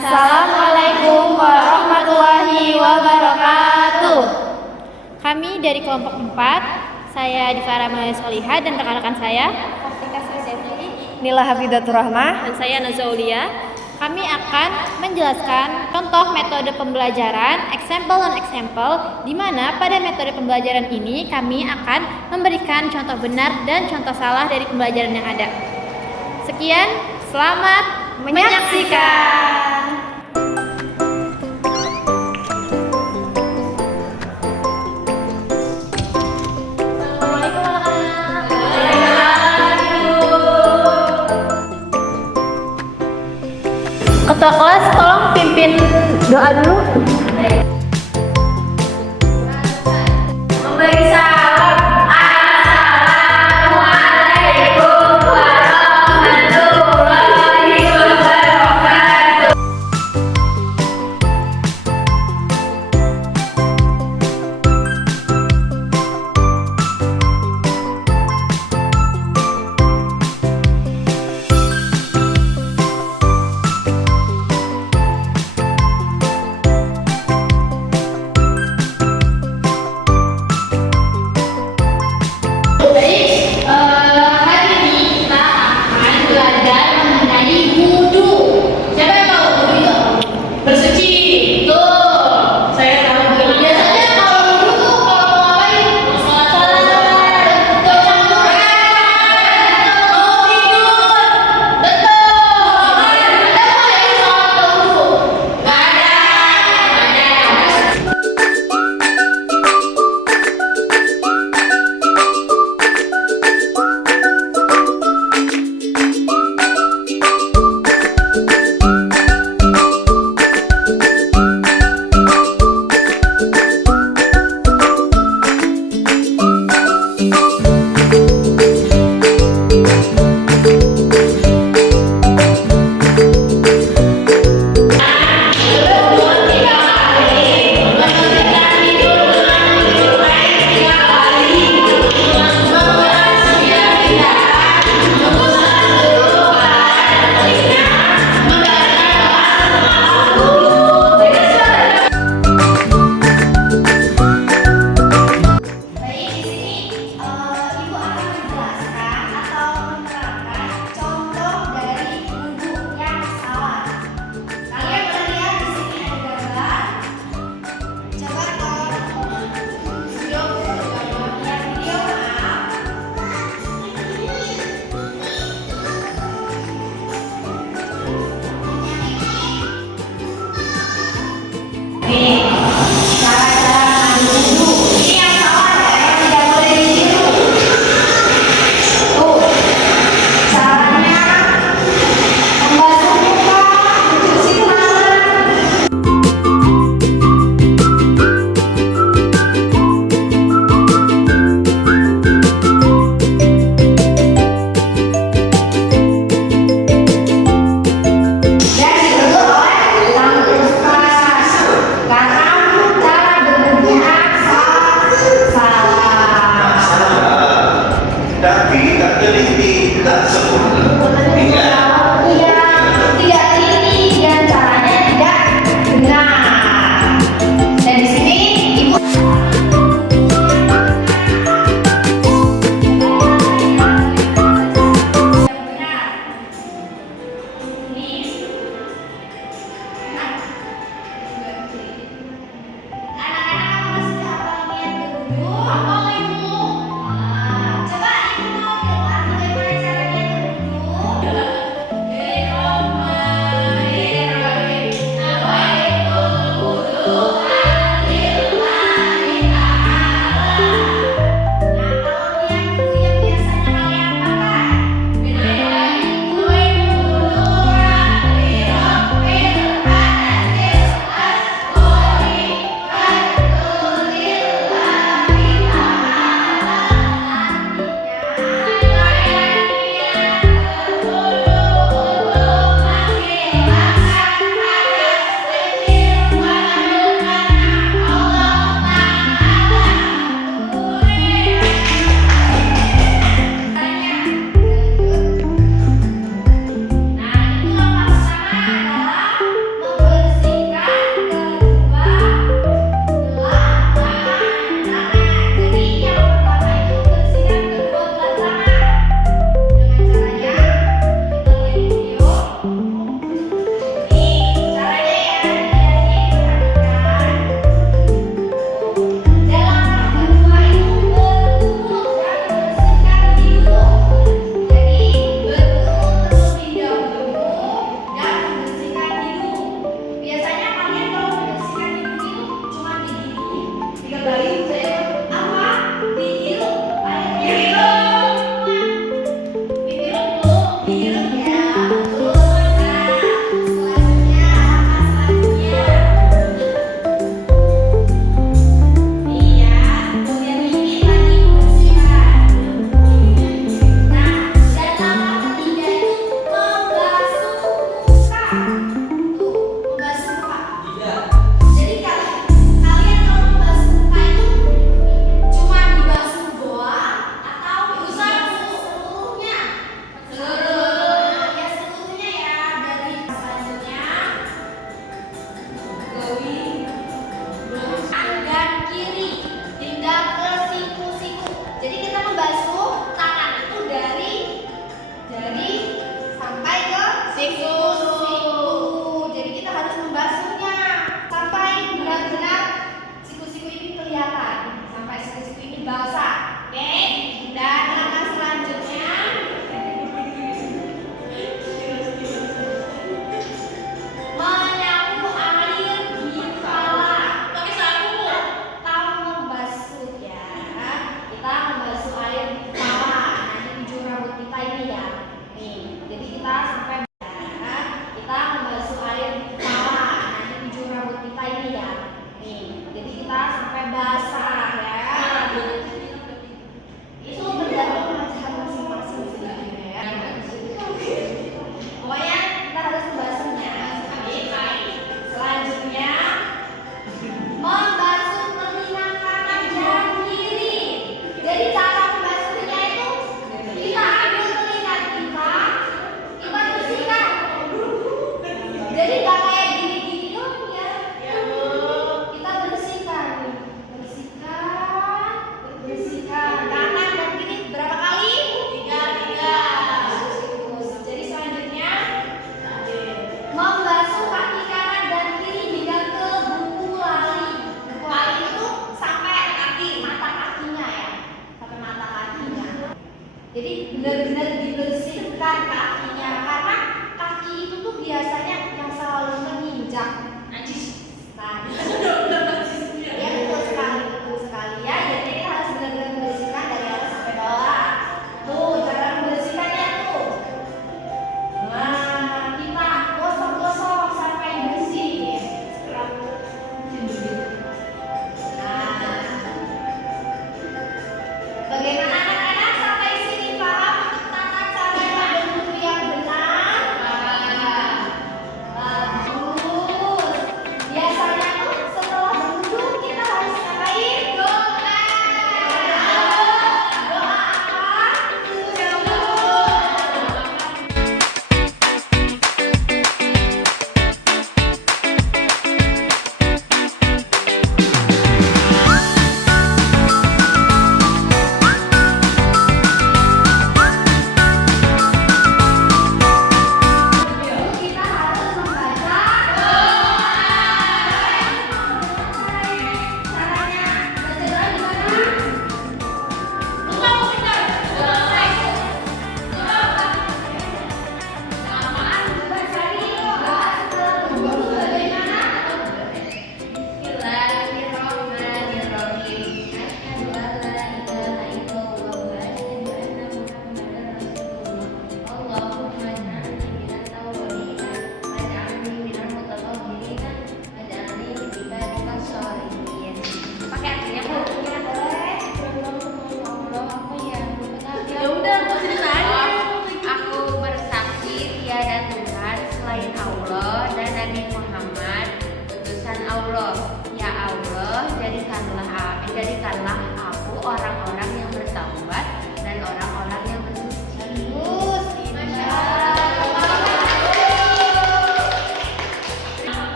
Assalamualaikum warahmatullahi wabarakatuh. Kami dari kelompok 4, saya Diva Amalia Solihah dan rekan-rekan saya Kartika Sridevi, Nila Hafidatur Rahmah, dan saya Nazaulia. Kami akan menjelaskan contoh metode pembelajaran, example on example, di mana pada metode pembelajaran ini kami akan memberikan contoh benar dan contoh salah dari pembelajaran yang ada. Sekian, selamat menyaksikan. Assalamualaikum anak-anak. Ketua kelas, tolong pimpin doa dulu. Memberi salam. Assalamualaikum warahmatullahi wabarakatuh.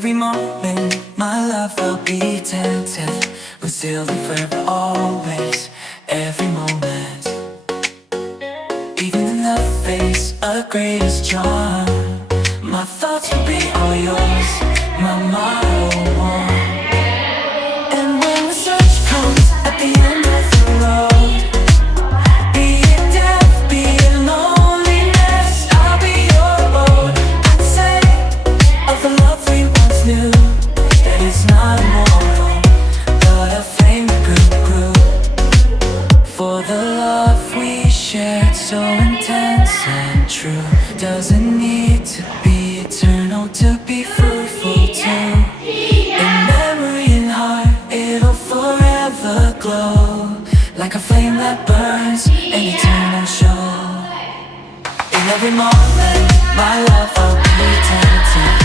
every moment, my love will be attentive, concealed and forever, always, every moment. Even in the face of greatest charm, my thoughts will be all yours, my motto one. And when the search comes at the end of the road, be it death, be it loneliness, I'll be your road. I'd say of the love we once knew, that it's not immortal, but a flame that grew. For the love we shared, so intense and true, doesn't need to be eternal to be fruitful too. In memory and heart, it'll forever glow, like a flame that burns, an eternal show. In every moment, my love will be attentive,